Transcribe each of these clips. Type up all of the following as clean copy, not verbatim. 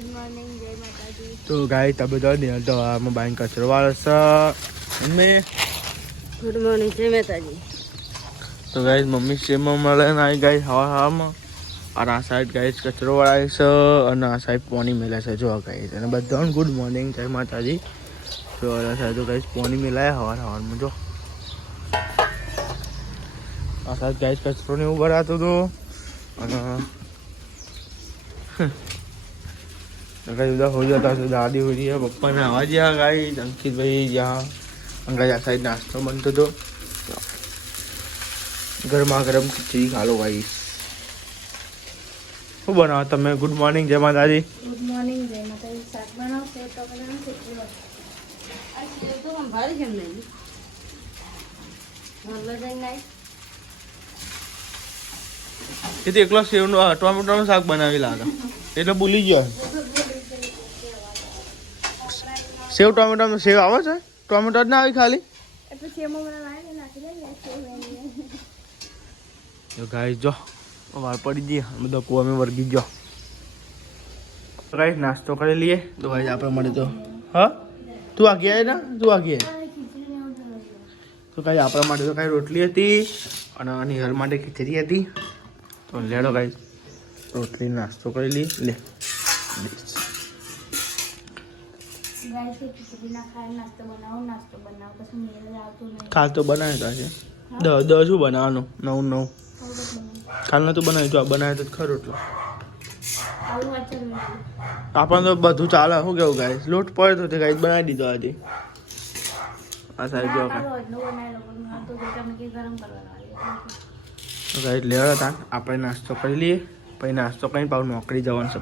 Good morning, જય માતાજી. તો ગાય તમે તો નહીં તો આમાં બાઈક કચરો વાળો છે મમ્મી. ગુડ મોર્નિંગ, જય માતાજી. તો ગાય મમ્મી સેમાં મળે ને આવી ગાય હવામાં અને આ સાઈડ ગાય કચરો વાળાય છે અને આ સાઈડ પાણી મેલે છે જો ગાય અને બધાને ગુડ મોર્નિંગ જય માતાજી. તો આ સાઈડ તો ગાય પાણી મેલાય હવામાં જો આ સાઈડ ગાય કચરો ને એવું ભરાતું હતું અને બધા हो जाता तो दादी हो रही है पप्पा ने आवाज आ गई अंकित भाई यहाँ अंकल आ साइड नाश्ता बनते तो गर्मा गर्म खिचड़ी खा लो भाई. શું બનાવો તમે? ગુડ મોર્નિંગ જય માતાજી. ગુડ મોર્નિંગ, જય માતાજી. શાક બનાવો, સેવ તો બનાવો, ખીચડી બનાવો. આ સેવ તો સંભાળી કેમ નહીં? હલવા જઈને આવી. એ તો એકલો સેવનું ટોમેટોનું શાક બનાવી લાગે એટલે ભૂલી ગયો. સેવ ટોમેટો સેવ આવે છે? ટોમેટો જ ના આવી ખાલી? એટલે સેવમાં બનાવી નાખી દે ને સેવ. તો ગાઈસ જો વાર પડી ગઈ બધા કુવામાં વર્ગી ગયો. તો ગાઈસ નાસ્તો કરી લઈએ. તો ગાઈસ આપણે મળે તો હા તું આ ગયા ને તું આ ગયા. તો ગાઈસ આપણા માટે તો કાંઈ રોટલી હતી અને નિહર માટે ખીચડી હતી. તો લેડો ગાઈસ રોટલી નાસ્તો કરી લઈએ. લે કાલ તો બનાવ્યો છે દસ શું બનાવવાનું નવું નવું કાલ નતું બનાવ્યું તો આ બનાવ્યું તો ખરું એટલું આપણને તો બધું ચાલે. શું કેવું ગાઈસ લોટ પડ્યો તો ગાઈસ બનાવી દીધો આજે. આ સાઈડ જો ગાઈસ લેવા હતા આપણે નાસ્તો કરી લઈએ પછી નાસ્તો કરીને પાછું નોકરી જવાનું છે.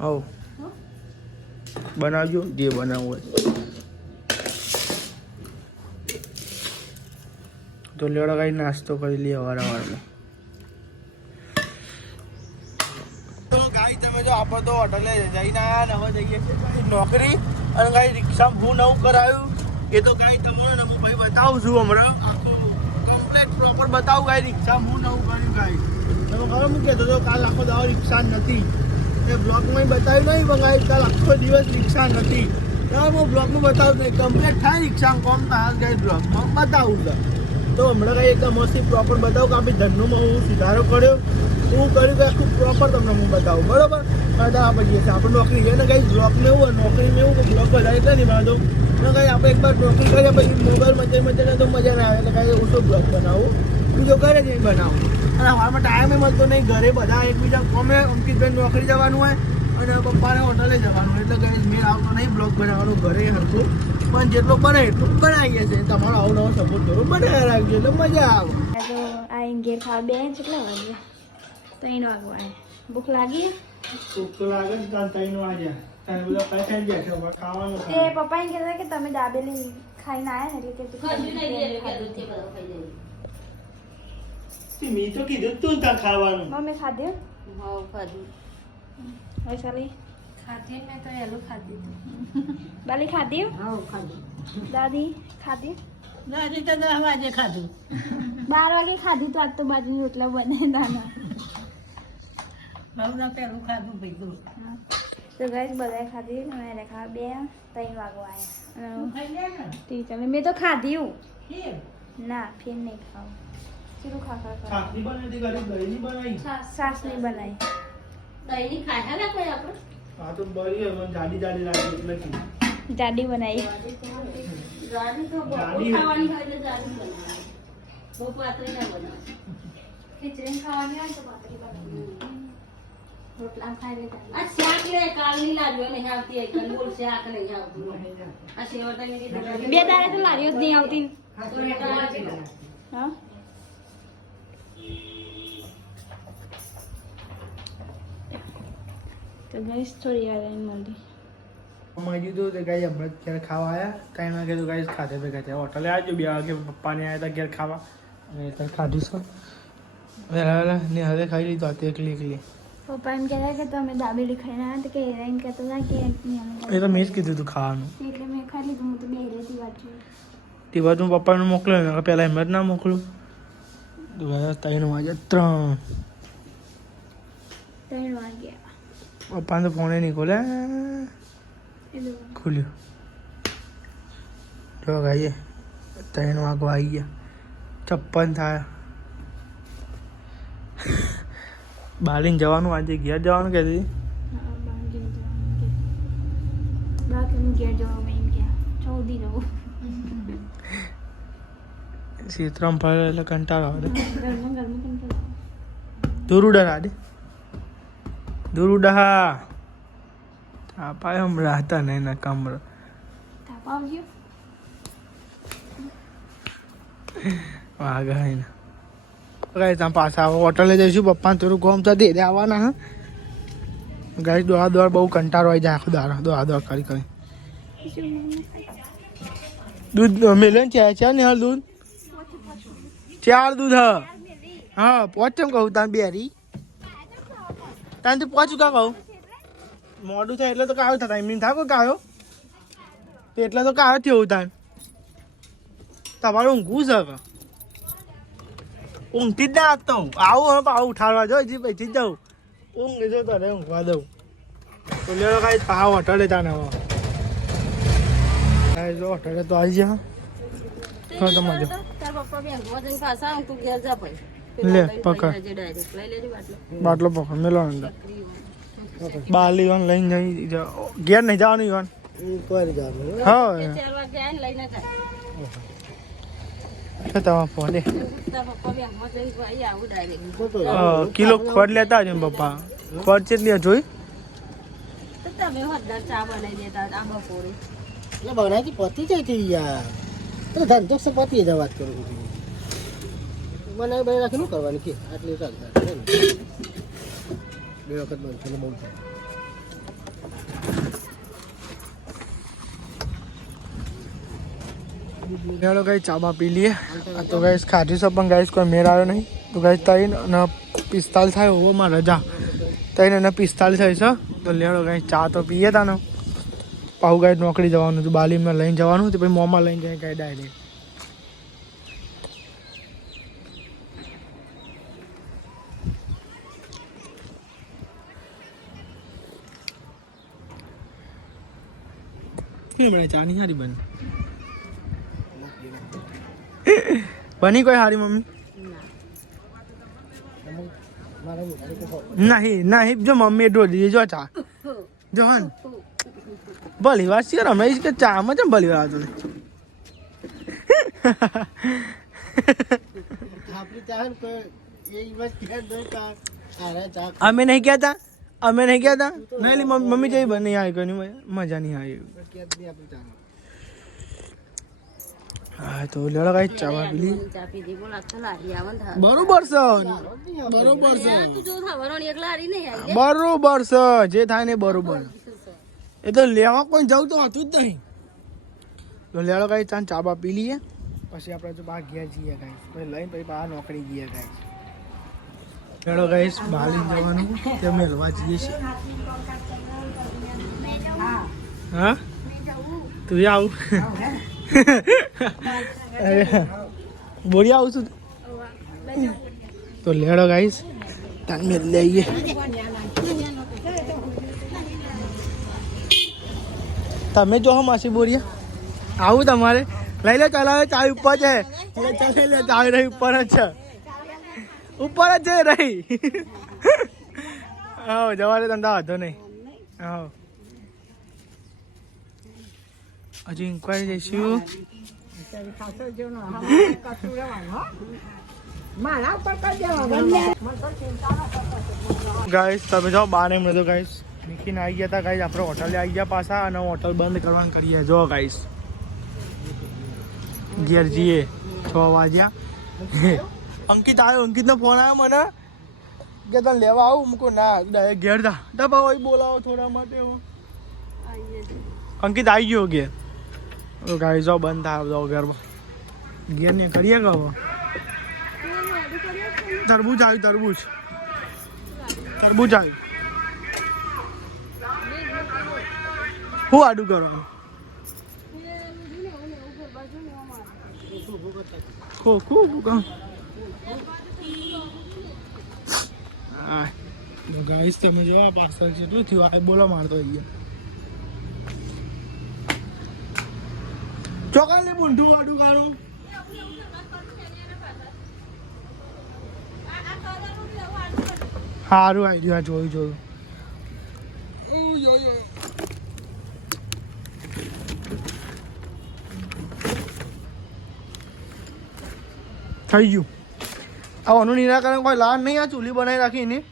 હવ બનાવજો જે બનાવવું હોય. તો લેવડો કઈ નાસ્તો કરી લઈએ વારંવારમાં. તો ગાઈ તમે જો આપણે તો હોટલે જઈને આવ્યા ને હવે જઈએ છીએ નોકરી અને ગાઈ રિક્ષામાં હું નવું કરાયું એ તો ગાઈ તમને હું ભાઈ બતાવું છું હમણાં આખું કમ્પ્લેટ પ્રોપર બતાવું. ગાઈ રિક્ષામાં હું નવું કર્યું ગાઈ તમે ખબર હું કહેતો હતો કાલ આખો દાવો રિક્ષા નથી એ બ્લોગમાં બતાવ્યું નહીં પણ ગાઈ કાલ આખો દિવસ રિક્ષા નથી. હું બ્લોગમાં બતાવું નહીં કમ્પ્લેટ થાય રિક્ષામાં કોમ થાય ગાઈ બ્લોગમાં બતાવું તો હમણાં કંઈ એકદમ મસ્તી પ્રોપર બતાવું કે આપણી ધંધોમાં હું સુધારો કર્યો હું કર્યું કે આખું પ્રોપર તમને હું બતાવું બરાબર. પછી આપણે નોકરી છે ને કંઈ બ્લોગને એવું નોકરીમાં એવું કે બ્લોગ વધારે એટલે નહીં બાંધો ને કંઈ આપણે એકવાર નોકરી કરીએ પછી મોબાઈલ મચે તો મજા ના આવે એટલે કાંઈ ઓછો બ્લોગ બનાવું બીજો ઘરે જઈને બનાવું. અને હાલમાં ટાઈમે મળતો નહીં ઘરે બધા એકબીજા કોમે અંકિતભાઈ નોકરી જવાનું હોય અને પપ્પાને હોટલે જવાનું એટલે કંઈ મેળ આવતો નહીં બ્લોગ બનાવવાનું ઘરે હરખું પણ જેટલો બને એટલું બનાવીએ છીએ. તમારો આવો નવો સપોર્ટ કરો બનાવી રાખજો એટલે મજા આવે. તો આ ઘેર ખાવા બે કેટલા વાગ્યા? 3 વાગવા. ભૂખ લાગી? ભૂખ લાગે ને 3 વાગ્યા તને બધા પૈસા ગયા છે ખાવાનું. એ પપ્પા એમ કહેતા કે તમે દાબેલી ખાઈને આવ્યા ને એટલે કે મેં તો કીધું તું ત્યાં ખાવાનું. મમ્મી ખાધું? હા ખાધું. વૈશાલી ખાધી મેં તો એલું ખાધી બાલી ખાધી? હા ખાધું. દાદી ખાધી? દાદી તો 10 વાગે ખાધું. 12 વાગે ખાધું તો આજ તો બાજરી રોટલા બનાવ્યા. બહુ પેલું ખાધું ભેગું. તો ગાઈસ બધાએ ખાધી મેં ખાવા બે 3 વાગવા આવ્યા. ટીચર મેં તો ખાધ્યું ના ફેર નહીં ખાવું. ચીરું ખા સાસ નહીં બનાવી. દહીં ખાયા ને કોઈ આપણે હા તો બરી જાડી જાડી લાગે એટલે જાડી બનાવી. જાડી તો બહુ ખાવાની હોય તો જાડી બનાવવાની. બહુ પાતળી ના બનાવવાની. ખીચડી ખાવાની હોય તો પાતળી બનાવી. રોટલા ખાઈ લેતા. આ શાક લે કાલની લાવ્યો નહીં આવતી એક બોલ શાક નહીં આવતું. આ સેવટાની રીતે બે દાડે તો લારીઓ જ નહીં આવતી. હા તો ગાઈસ થોડી વાર આવીને મળી મેં કીધું તો ગાઈ હમણાં ઘેર ખાવા આવ્યા 3 વાગે તો ગાઈ ખાતે ભેગા થયા હોટલે આવજો 2 વાગે પપ્પાને આવ્યા હતા ઘેર ખાવા અને ત્યાં ખાધું છે વહેલા ને હવે ખાઈ લીધું હતી એકલી. પપ્પા એમ કહેતા કે તમે દાબેલી ખાઈને આવ્યા તો કે એમ કહેતો હતા કે એ તો મેં જ કીધું હતું ખાવાનું એટલે મેં ખાઈ લીધું. હું તો બે રેતી વાંચું તે બાજુ પપ્પાને મોકલ્યો ને પહેલાં એમ જ ના મોકલું. 3 વાગ્યા 3 વાગ્યા પપ્પા તો ફોને નહીં ખોલે ખુલ્યું જો ગાઈએ 3 વાગવા આવી ગયા 56 થાય બાલીને જવાનું આજે ઘેર જવાનું કે ક્ષેત્રમાં ફરે એટલે કંટાળો આવે દૂર આડે દૂર ઉડા તાપાય હમણાં હતા ને એના કામરો વાગા ને ગાઈસ આમ પાછા હોટલે જઈશું પપ્પાને થોડું કોમ તો દે આવવાના હા ગાઈસ દોડા બહુ કંટાળો આવી જાય આખો દોડા કરી દૂધ મેલન છે ને હાલ દૂધ 4 દૂધ હા પોચમ કહું તાન બેરી તાન તો પોચું કા કહું મોડું થાય એટલે તો કાયો થાય એમ થાય કોઈ કાયો એટલે તો કાયો થયું તાન તમારું ઊંઘું છે ઊંઘથી જ ના આપતો આવું હવે આવું ઉઠાડવા જો હજી પછી જાઉં ઊંઘ જો તારે ઊંઘવા દઉં તો લેવો કાંઈ પા હોટલે તાને હવે જો હોટલે તો આવી ગયા તો તમારે લે પકડ બાટલો પકડ મેલો અંદર બાલી વાન લઈને જઈ ઘેર નહીં જવાનું ઈવાન હા ફોને કિલો ખોટ લેતા આવજો પપ્પા ખોટ કેટલી જોઈ બનાવી પતી જાય છે યાર ધંધો પતી જ વાત કરું મને બે રાખી શું કરવાની કે આટલી ચાલતા 2 વખત બંધ છે બહુ ચાલો ગાઈસ ચાબા પી લઈએ તો ગાઈસ ખાધી છે પણ ગાઈસ કોઈ મેળ આવ્યો નહીં તો ગાઈસ 3:45 થાય ઓવરમાં રજા 3:45 થાય છે તો લેડો ગાઈસ ચા તો પીએ તાનો પાહુ ગાઈસ નોકરી જવાનું હતું બાલીમાં લઈને જવાનું તો પછી મોમાં લઈને જાય ગાઈ ડાયરેક્ટ કેમ બને ચા ની સારી બને બની કોઈ હારી મમ્મી નહીં જો મમ્મી ડોલી જો ચા જો હન ભલી વાત છે રમેશ કે ચામાં ચમ ભલી વાત અમે નહીં કહેતા નહીં મમ્મી જઈ બની આવી કોઈ મજા નહીં આવી હા તો લેડો ગાઈ ચા પીલી બરોબર છે જે થાય ને બરોબર એ તો લેવા કોઈ જવું તો હતું જ નહીં તો લેડો ગાઈ ચા પી લઈએ પછી આપણે જો બહાર ઘેર જઈએ ગાઈ પછી લઈને પછી બહાર નોકરી જઈએ ગાઈ લેડો ગાઈ બાલી જવાનું તે મેળવા જઈએ છીએ હા તું આવું બોરી આવું છું તો લેડો ગાઈસ તાન લઈએ તમે જો માસી બોરિયા આવું તમારે લઈ લે ચલાવે ચા ઉપર છે ચાલે લે ચા રહી ઉપર જ છે રહી હા જવારે ધંધા વાંધો નહીં હા હજુ ઇન્કવાયરી જઈશું ગાઈસ તમે જાઓ 12 મળે તો ગાઈસ નીકળીને આવી ગયા હતા ગાઈસ આપણે હોટલે આવી ગયા પાછા અને હોટલ બંધ કરવાનું કરીએ જો ગાઈસ ઘેર જઈએ 6 વાગ્યા અંકિત અંકિતનો ફોન આવ્યો મને કે તને લેવા આવું મૂકો ના ડાયરેક્ટ ઘેર જા દબા હોય બોલાવો થોડા માટે અંકિત આવી ગયો ઘેર ગાઈ જાઓ બંધ થાય જાઓ ઘરમાં ઘેર ને કરીએ કહો તરબૂચ આવ્યું શું આડું કરવાનું ગાઈસ તમે જો આ પાછળ કેટલું થયું આ બોલો મારતો અહીંયા ચોકાને બુંઢું વાડું કાઢું સારું આવી ગયું જોયું થઈ ગયું આનું નિરાકરણ કોઈ લાન નહીં આ ચૂલી બનાવી રાખી એની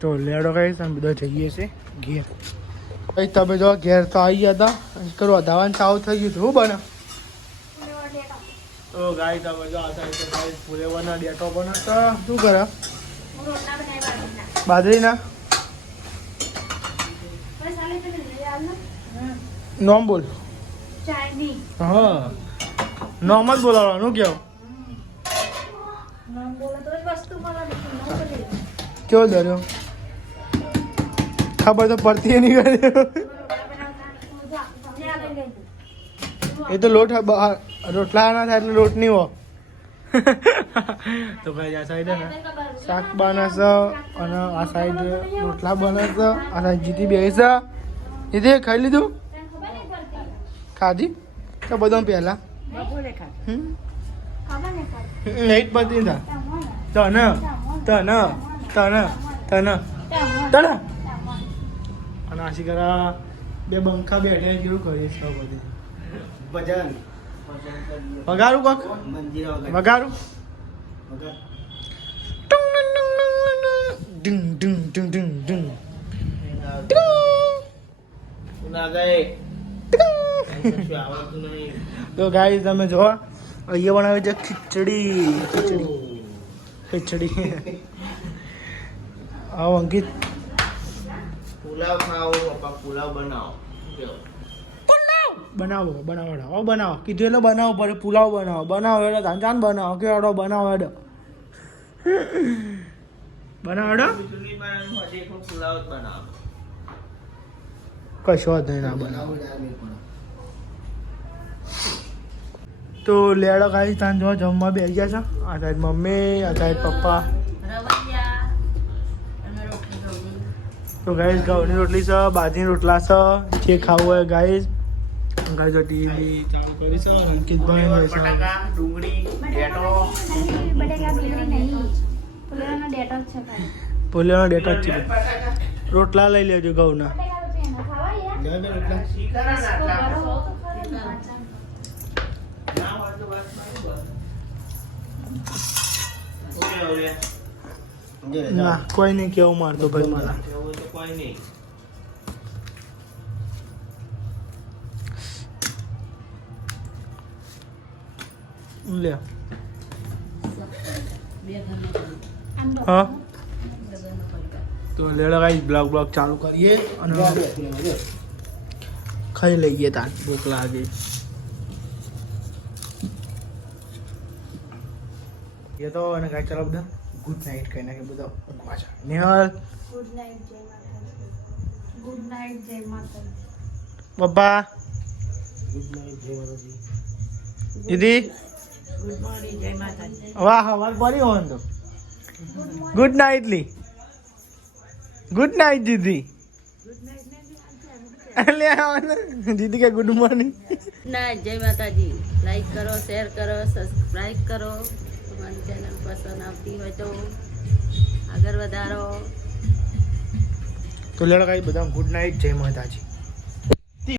તો લેડો કઈ તમે બધા જઈએ છે ઘેર કઈ તમે જો ઘેર તો આવી ગયા હતા કરો ધાવાનું ચાવ થઈ ગયું હતું બને તો ગાય તમે જો આ સાઈડ ગાય ફુલેવાના ડેટો બનાવતા શું કરે બાજરીના નોમ બોલ હા નોમ જ બોલાવવાનું કેવું કેવો દર્યો ખબર તો પડતી નહીં કર્યો એ તો લોટ રોટલા ના થાય એટલે લોટ નહીં હો તો ભાઈ આ સાઈડ ને શાક બને છે અને આ સાઈડ રોટલા બને છે આ સાઈડ જીતી બે છે એ ખાઈ લીધું ખાધી તો બધું પહેલા નહીં બધી ના તને તને તને તને તને અને આશી કરા બે બંખા બેઠા કેવું કરીએ છે બધી ભજન વગાડું કોક વગાડું ડુંગ ડુંગ ડુંગ ડુંગ ડુંગ તો ગાય તમે જો અહીંયા બનાવે છે ખીચડી ખીચડી ખીચડી આવો અંકિત પુલાવ ખાવો પપ્પા પુલાવ બનાવો બનાવો બનાવો બનાવો કીધું એટલે બનાવો પડે પુલાવ બનાવો એટલે જાન બનાવો કે અડો બનાવો એડો બનાવો એડો ખીચડી બનાવવાનું હજી એક પુલાવ જ બનાવો કશો જ નહીં ના બનાવો તો લેડો ગાઈ તાન જો જમવા બેસી ગયા છે આ સાઈડ મમ્મી આ સાઈડ પપ્પા તો ગાઈસ ઘઉંની રોટલી છે બાજરીની રોટલા છે જે ખાવું હોય ગાઈસ ગાઈસ જો ટીવી ચાલુ કરી છે અંકિતભાઈ બટાકા ડુંગળી ડેટો પોલિયોનો ડેટો જ છે રોટલા લઈ લેજો ઘઉંના ના કોઈ નહીં કેવું મારતો ભાઈ મારા કોઈ નહીં લે હા તો લેડો ગાઈસ બ્લોગ ચાલુ કરીએ અને ખાઈ લઈએ તાર ભૂખ લાગે એ તો અને કાંઈ ચાલો બધા ગુડ નાઇટ કહી નાખે બધા ઊંઘવા જાય નિહાલ ગુડ નાઇટ જય માતાજી ગુડ નાઇટ જય માતાજી પપ્પા દીદી ગુડ મોર્નિંગ જય માતાજી વાહ હવાર પડી હોન તો ગુડ નાઇટ લી ગુડ નાઇટ દીદી દીદી કે ગુડ મોર્નિંગ ના જય માતાજી લાઈક કરો શેર કરો સબસ્ક્રાઇબ કરો તમારી ચેનલ પસંદ આવતી હોય તો આગળ વધારો તો લડકાઈ બધા ગુડ નાઇટ જય માતાજી